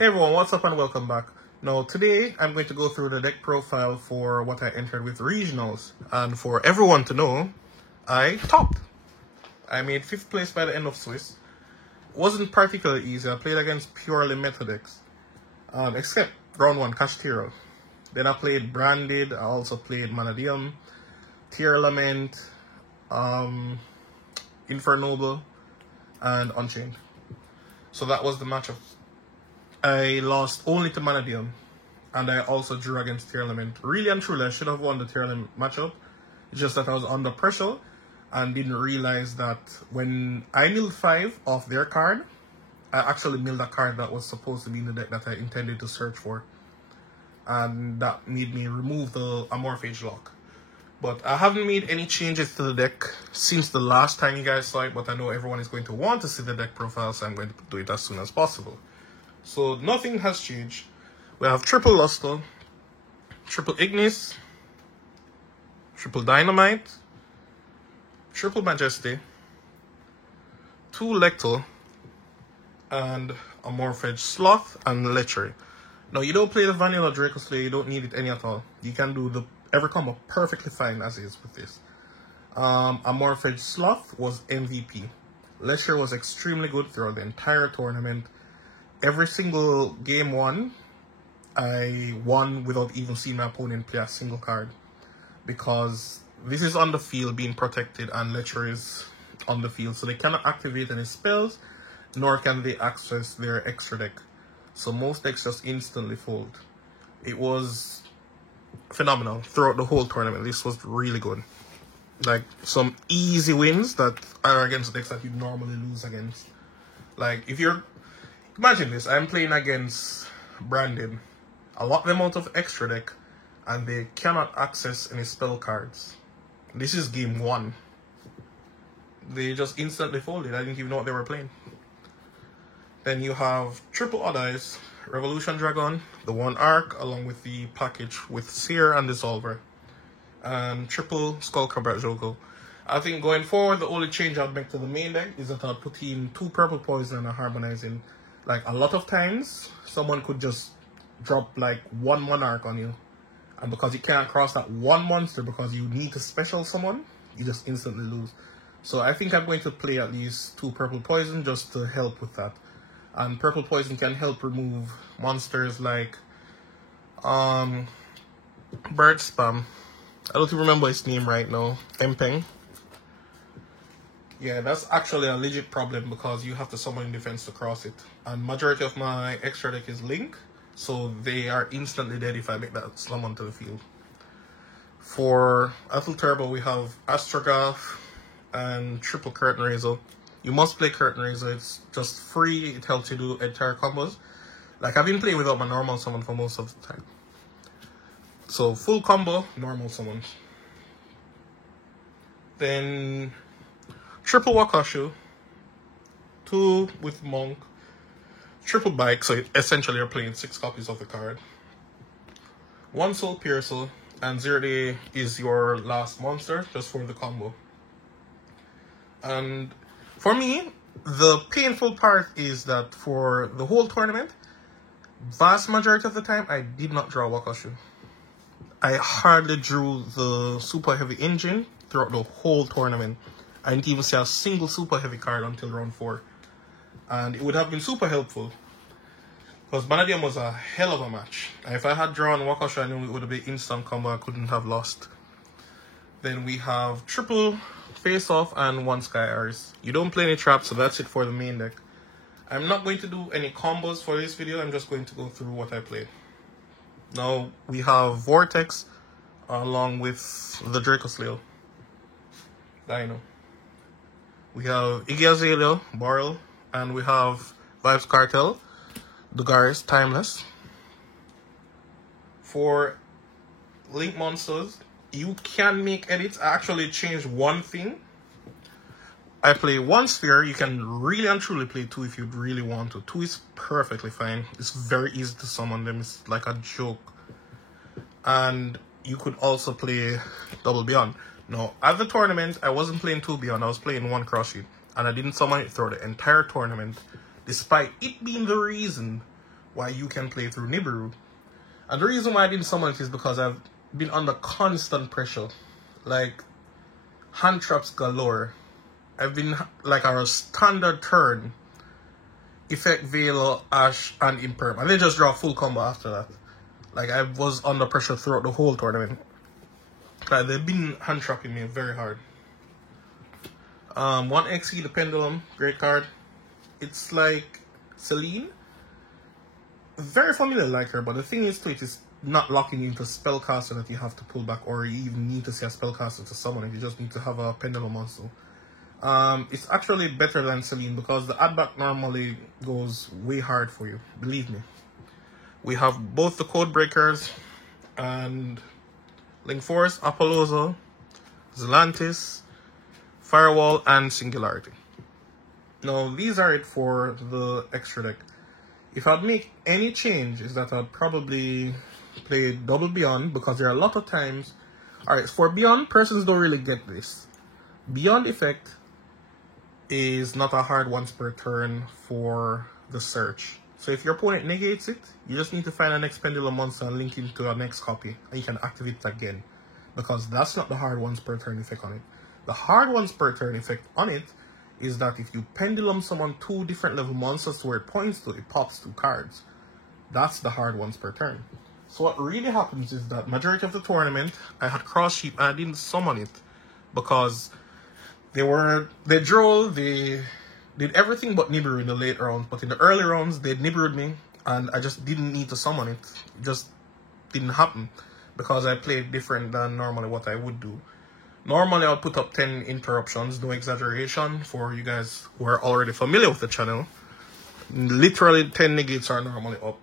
Hey everyone, what's up and welcome back. Now today I'm going to go through the deck profile for what I entered with regionals, and for everyone to know, I topped. I made 5th place by the end of Swiss. Wasn't particularly easy. I played against purely meta decks, except round 1 Kashtira. Then I played Branded, I also played Manadium, Tier Lament, Infernoble, and Unchained. So that was the matchup. I lost only to Manadium, and I also drew against Tier Lament. Really and truly, I should have won the Tier Lament matchup. It's just that I was under pressure and didn't realize that when I milled 5 off their card, I actually milled a card that was supposed to be in the deck that I intended to search for. And that made me remove the Amorphage lock. But I haven't made any changes to the deck since the last time you guys saw it, but I know everyone is going to want to see the deck profile, so I'm going to do it as soon as possible. So nothing has changed. We have triple Luster, triple Ignis, triple Dynamite, triple Majesty, 2 Lecto, and Amorphage Sloth and Lechery. Now you don't play the vanilla Draco Slayer, you don't need it any at all. You can do the every combo perfectly fine as is with this. Amorphage Sloth was MVP. Lechery was extremely good throughout the entire tournament. Every single game won, I won without even seeing my opponent play a single card. Because this is on the field being protected and Lechery is on the field. So they cannot activate any spells, nor can they access their extra deck. So most decks just instantly fold. It was phenomenal throughout the whole tournament. This was really good. Like some easy wins that are against decks that you normally lose against. Like if you're... Imagine this, I'm playing against Branded. I lock them out of extra deck and they cannot access any spell cards. This is game 1. They just instantly folded. I didn't even know what they were playing. Then you have triple Odd Eyes, Revolution Dragon, the 1 Arc, along with the package with Seer and Dissolver. And triple Skullcrab Joko. I think going forward, the only change I'd make to the main deck is that I'll put in 2 Purple Poison and a Harmonizing. Like, a lot of times, someone could just drop, like, 1 Monarch on you. And because you can't cross that 1 monster because you need to special summon, you just instantly lose. So I think I'm going to play at least 2 Purple Poison just to help with that. And Purple Poison can help remove monsters like Bird Spam. I don't even remember his name right now. Empeng. Yeah, that's actually a legit problem because you have to summon in defense to cross it. And majority of my extra deck is Link, so they are instantly dead if I make that summon to the field. For Atl Turbo, we have Astrograph and triple Curtain Raiser. You must play Curtain Raiser, it's just free, it helps you do entire combos. Like, I've been playing without my normal summon for most of the time. So, full combo, normal summons. Then, triple Wakashu, 2 with Monk, triple Bike, so essentially you're playing 6 copies of the card. 1 Soul Piercer, and 0 Day is your last monster, just for the combo. And for me, the painful part is that for the whole tournament, vast majority of the time, I did not draw Wakashu. I hardly drew the Super Heavy Engine throughout the whole tournament. I didn't even see a single Super Heavy card until round 4. And it would have been super helpful. Because Manadium was a hell of a match. And if I had drawn Wakashu, I knew it would have been instant combo. I couldn't have lost. Then we have triple Face Off and 1 Sky Iris. You don't play any traps, so that's it for the main deck. I'm not going to do any combos for this video. I'm just going to go through what I played. Now, we have Vortex along with the Draco Slayer. Dino. We have Iggy Azalea, Boral, and we have Vibes Cartel, Dugaris, Timeless. For Link Monsters, you can make edits. I actually changed one thing. I play 1 Sphere. You can really and truly play 2 if you really want to. 2 is perfectly fine. It's very easy to summon them. It's like a joke. And you could also play Double Beyond. Now, at the tournament, I wasn't playing 2 Beyond. I was playing 1 Cross Sheet. And I didn't summon it throughout the entire tournament, despite it being the reason why you can play through Nibiru. And the reason why I didn't summon it is because I've been under constant pressure. Like, hand traps galore. I've been, like, a standard turn. Effect, Veil, Ash, and Imperm. And they just draw a full combo after that. Like, I was under pressure throughout the whole tournament. Like, they've been hand trapping me very hard. 1xe, the Pendulum, great card. It's like Celine. Very familiar like her, but the thing is to it is not locking into spellcaster that you have to pull back, or you even need to see a spellcaster to summon it. You just need to have a Pendulum also. It's actually better than Celine because the add back normally goes way hard for you, believe me. We have both the Code Breakers and Link Force, Apolloso, Zelantis, Firewall, and Singularity. Now, these are it for the extra deck. If I'd make any change, is that I'd probably play double Beyond, because there are a lot of times... Alright, for Beyond, persons don't really get this. Beyond effect is not a hard once per turn for the search. So if your opponent negates it, you just need to find an next Pendulum monster and link it to your next copy, and you can activate it again. Because that's not the hard once per turn effect on it. The hard once per turn effect on it is that if you Pendulum summon 2 different level monsters to where it points to, it pops 2 cards. That's the hard once per turn. So what really happens is that majority of the tournament, I had Cross Sheep and I didn't summon it because they did everything but Nibiru in the late rounds, but in the early rounds they Nibiru'd me and I just didn't need to summon it. It just didn't happen because I played different than normally what I would do. Normally I'll put up 10 interruptions, no exaggeration, for you guys who are already familiar with the channel. Literally 10 negates are normally up.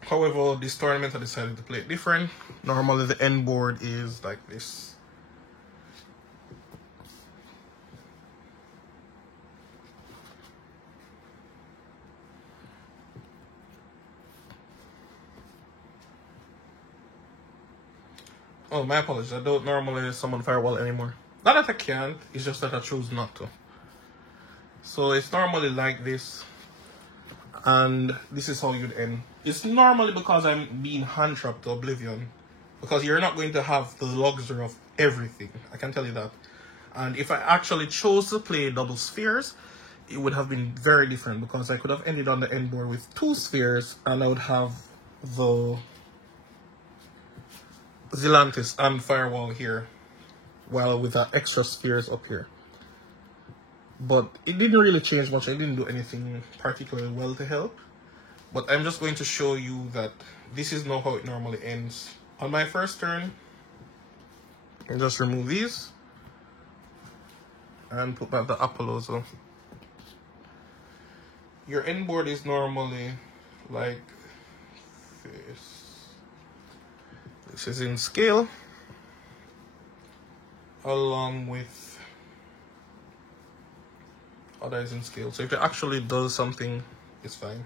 However, this tournament I decided to play it different. Normally the end board is like this. Oh, my apologies. I don't normally summon Firewall anymore. Not that I can't, it's just that I choose not to. So it's normally like this. And this is how you'd end. It's normally because I'm being hand trapped to oblivion. Because you're not going to have the luxury of everything. I can tell you that. And if I actually chose to play double spheres, it would have been very different. Because I could have ended on the end board with 2 spheres. And I would have the Zelantis and Firewall here, while with the extra spheres up here. But it didn't really change much. I didn't do anything particularly well to help. But I'm just going to show you that this is not how it normally ends. On my first turn, I'll just remove these and put back the Apolloso. Your end board is normally like this. This is in scale, along with others in scale. So if it actually does something, it's fine.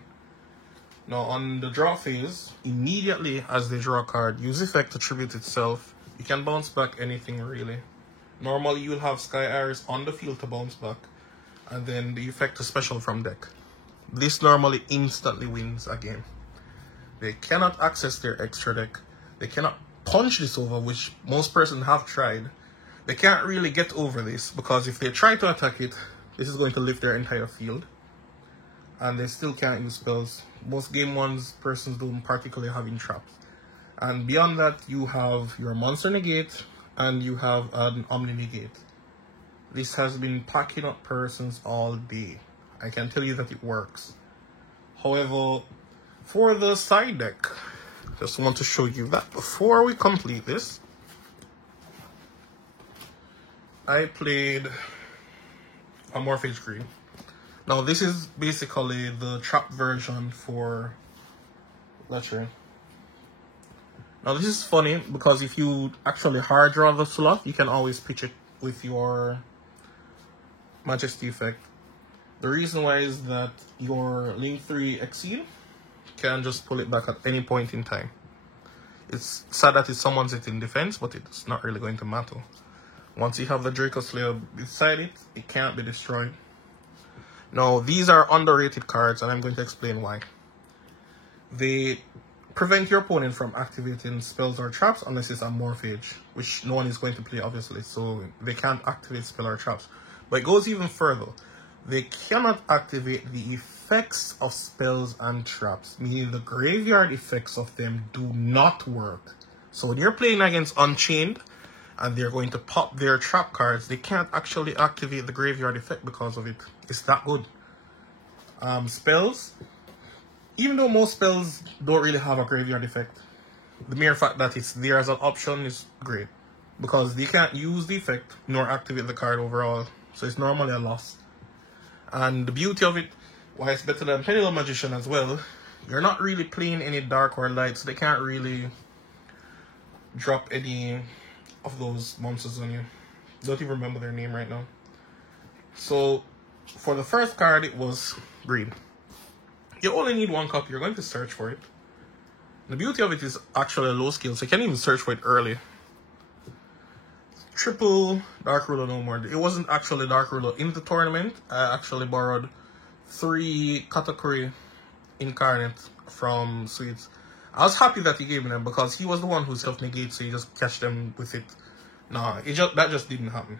Now on the draw phase, immediately as they draw a card, use effect attribute itself. You can bounce back anything really. Normally you'll have Sky Iris on the field to bounce back, and then the effect is special from deck. This normally instantly wins a game. They cannot access their extra deck. They cannot punch this over, which most persons have tried. They can't really get over this, because if they try to attack it, this is going to lift their entire field. And they still can't use spells. Most game ones, persons don't particularly having traps. And beyond that, you have your monster negate, and you have an omni negate. This has been packing up persons all day. I can tell you that it works. However, for the side deck, just want to show you that before we complete this, I played a Morphage Green. Now this is basically the trap version for Lecher. Now this is funny because if you actually hard draw the slot, you can always pitch it with your Majesty effect. The reason why is that your Link 3 Exceed can just pull it back at any point in time. It's sad that it summons it in defense, but it's not really going to matter. Once you have the Draco Slayer beside it, it can't be destroyed. Now, these are underrated cards, and I'm going to explain why. They prevent your opponent from activating spells or traps unless it's a Morphage, which no one is going to play, obviously, so they can't activate spell or traps. But it goes even further. They cannot activate the effects of spells and traps, meaning the graveyard effects of them do not work. So when you're playing against Unchained and they're going to pop their trap cards, they can't actually activate the graveyard effect because of it. It's that good. Spells, even though most spells don't really have a graveyard effect, the mere fact that it's there as an option is great, because they can't use the effect nor activate the card overall, so it's normally a loss. And the beauty of it, why it's better than Pendulum Magician as well, you're not really playing any dark or light, so they can't really drop any of those monsters on you. Don't even remember their name right now. So for the first card, it was green. You only need one copy. You're going to search for it. The beauty of it is actually a low skill, so you can't even search for it early. Triple Dark Ruler no more. It wasn't actually Dark Ruler in the tournament. I actually borrowed 3 Katakuri Incarnate from Sweets. I was happy that he gave me them because he was the one who self-negated, so he just catch them with it. Nah, that just didn't happen.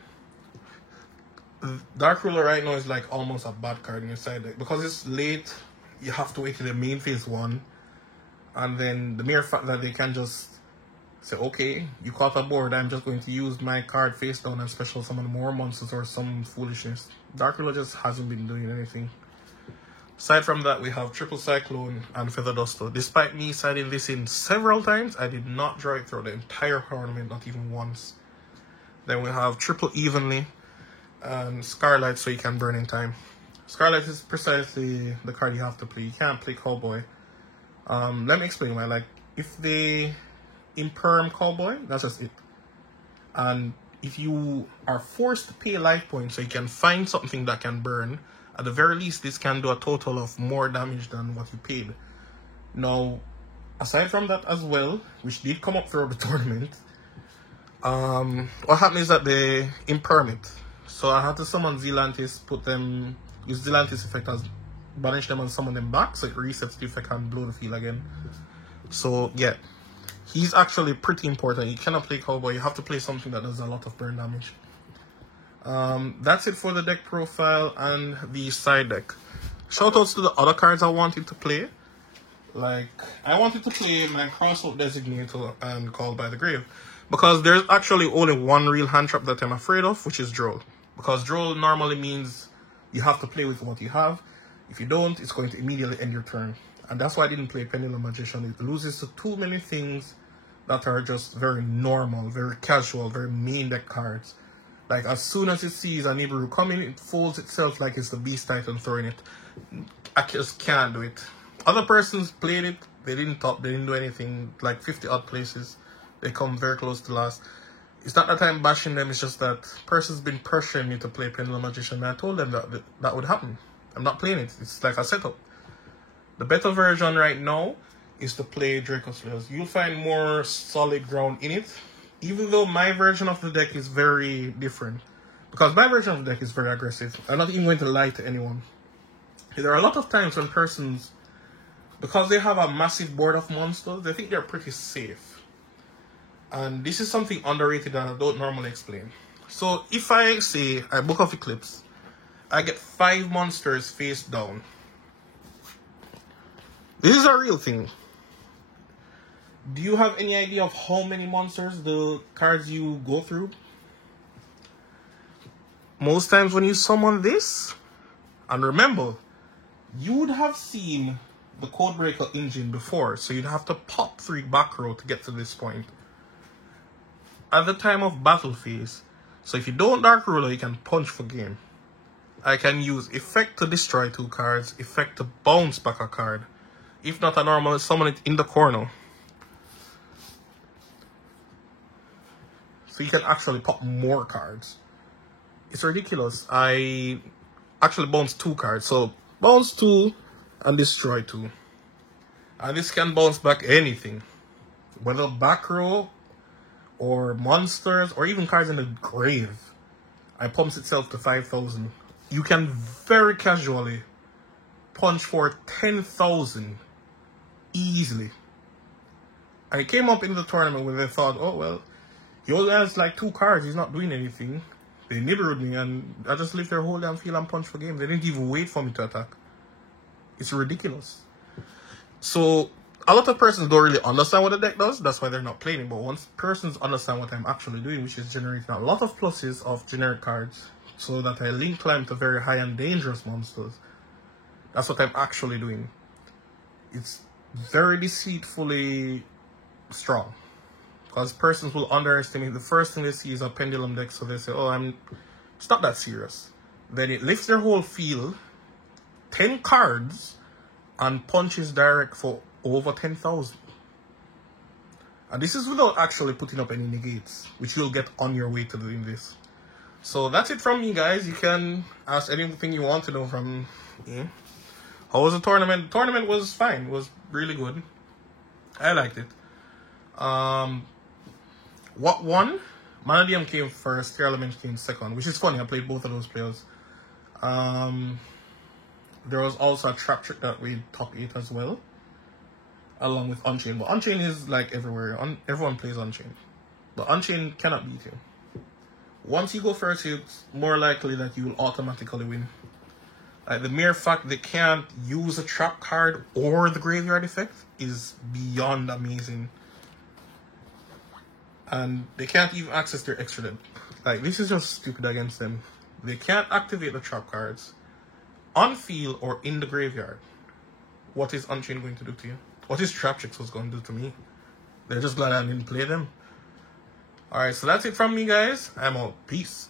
Dark Ruler right now is like almost a bad card in your side deck. Because it's late, you have to wait till the main phase 1. And then the mere fact that they can just say, okay, you caught a board, I'm just going to use my card face down and special summon more monsters or some foolishness. Dark Ruler just hasn't been doing anything. Aside from that, we have Triple Cyclone and Feather Duster. Despite me siding this in several times, I did not draw it through the entire tournament, not even once. Then we have Triple Evenly and Scarlight, so you can burn in time. Scarlight is precisely the card you have to play. You can't play Cowboy. Let me explain why. Like, if they imperm Cowboy, that's just it. And if you are forced to pay life points so you can find something that can burn, at the very least, this can do a total of more damage than what you paid. Now, aside from that as well, which did come up throughout the tournament, what happened is that they imperm it. So I had to summon Zealantis, use Zealantis effect as banish them and summon them back, so it resets the effect and blow the field again. So yeah, he's actually pretty important. You cannot play Cowboy, you have to play something that does a lot of burn damage. That's it for the deck profile and the side deck. Shoutouts to the other cards I wanted to play. Like, I wanted to play my Crossout Designator and Called by the Grave, because there's actually only one real hand trap that I'm afraid of, which is Droll. Because Droll normally means you have to play with what you have. If you don't, it's going to immediately end your turn. And that's why I didn't play Pendulum Magician. It loses to too many things that are just very normal, very casual, very main deck cards. Like, as soon as it sees a Nibiru coming, it folds itself like it's the Beast Titan throwing it. I just can't do it. Other persons played it, they didn't do anything, like 50 odd places. They come very close to last. It's not that I'm bashing them, it's just that persons been pressuring me to play Pendulum Magician, and I told them that would happen. I'm not playing it, it's like a setup. The better version right now is to play Draco Slayers. You'll find more solid ground in it, even though my version of the deck is very different. Because my version of the deck is very aggressive. I'm not even going to lie to anyone. There are a lot of times when persons, because they have a massive board of monsters, they think they're pretty safe. And this is something underrated that I don't normally explain. So if I say I Book of Eclipse, I get 5 monsters face down. This is a real thing. Do you have any idea of how many monsters the cards you go through? Most times when you summon this, and remember, you would have seen the Codebreaker engine before, so you'd have to pop 3 back row to get to this point. At the time of battle phase, so if you don't Dark Ruler, you can punch for game. I can use effect to destroy 2 cards, effect to bounce back a card. If not, I normally summon it in the corner. So you can actually pop more cards. It's ridiculous. I actually bounce 2 cards. So bounce 2 and destroy 2. And this can bounce back anything. Whether back row or monsters or even cards in the grave. It pumps itself to 5,000. You can very casually punch for 10,000 Easily. I came up in the tournament where they thought, oh, well, he only has like 2 cards. He's not doing anything. They nibbled me and I just lived their whole damn field and punched for game. They didn't even wait for me to attack. It's ridiculous. So a lot of persons don't really understand what the deck does. That's why they're not playing it. But once persons understand what I'm actually doing, which is generating a lot of pluses of generic cards so that I link climb to very high and dangerous monsters, that's what I'm actually doing. It's very deceitfully strong. Because persons will underestimate. The first thing they see is a pendulum deck, so they say, oh, it's not that serious. Then it lifts their whole field, 10 cards, and punches direct for over 10,000. And this is without actually putting up any negates, which you'll get on your way to doing this. So that's it from me, guys. You can ask anything you want to know from me. How was the tournament? The tournament was fine. It was really good. I liked it. What won? Manadium came first, Tearlament came second, which is funny. I played both of those players. There was also a trap trick that we top 8 as well, along with Unchained. But Unchained is like everywhere. Everyone plays Unchained. But Unchained cannot beat him. Once you go first, it's more likely that you will automatically win. Like the mere fact they can't use a trap card or the graveyard effect is beyond amazing. And they can't even access their extra deck. Like, this is just stupid against them. They can't activate the trap cards on field or in the graveyard. What is Unchained going to do to you? What is Trap Tricks was going to do to me? They're just glad I didn't play them. Alright, so that's it from me, guys. I'm out. Peace.